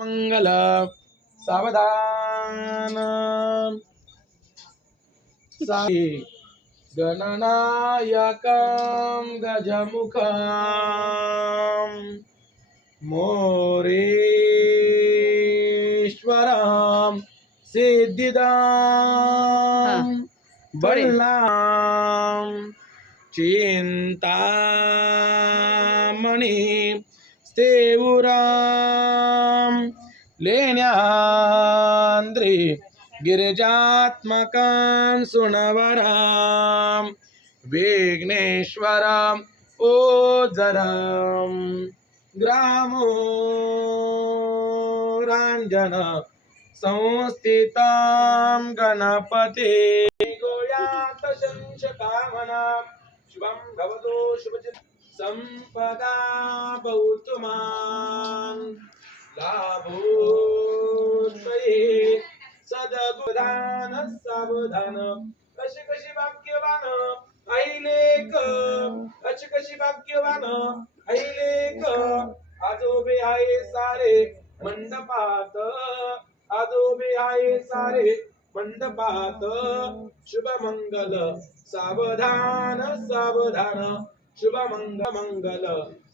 मंगल सावधान साई गणनायकं गजमुखं मोरेश्वरं सिद्धिदां बल्लां चिंतामणि स्थेउरां लेण्याद्रि गिरिजात्मकां सुनवरां विघ्नेश्वरां ओजरां ग्रामो रांजन संस्थितां गणपते गोयात शंशकामना शुभं भवतु शुभचित् संपदा भवतु मां लाभोत्तये सद्गुदान सावधान कशी कशी भाग्यवान ऐलेक कशी भाग्यवान ऐलेक आजोबे आहे सारे मंडपात आजोबे आहे सारे मंडपात शुभ मंगल सावधान सावधान शुभ मंगल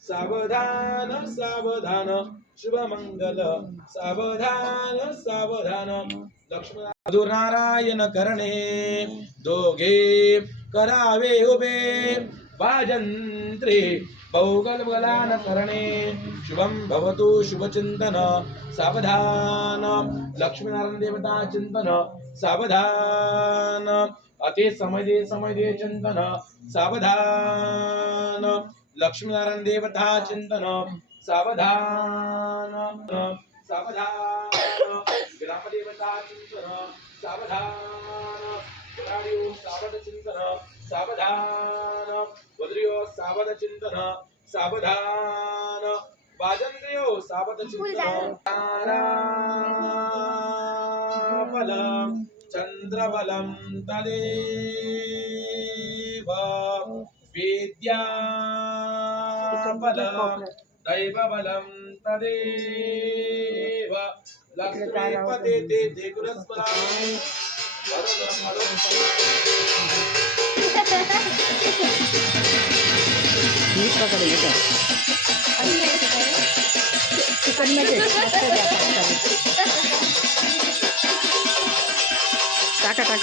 सावधान सावधान शुभ मंगल सावधान सावधान लक्ष्मी नारायण करणे दोघे करावे उभे वाजंत्री बहुगलबलान करणे शुभं भवतु शुभचिंतन सावधान लक्ष्मीनारायण देवता चिंतन सावधान अति समय दे चिंतन सावधान लक्ष्मीनारायण देवता चिंतन सावधान सावधान ग्रामदेवता चिंतन सावधान विराडियो सावध चिंतन सावधान वज्रियो सावध चिंतन सावधान वाजंत्रियो सावध चिंतन ताराबलं चंद्रबलं तदेव विद्याबलं दैवबलं तदेव लक्ष्मीपते ते गुरुस्मरामि टाका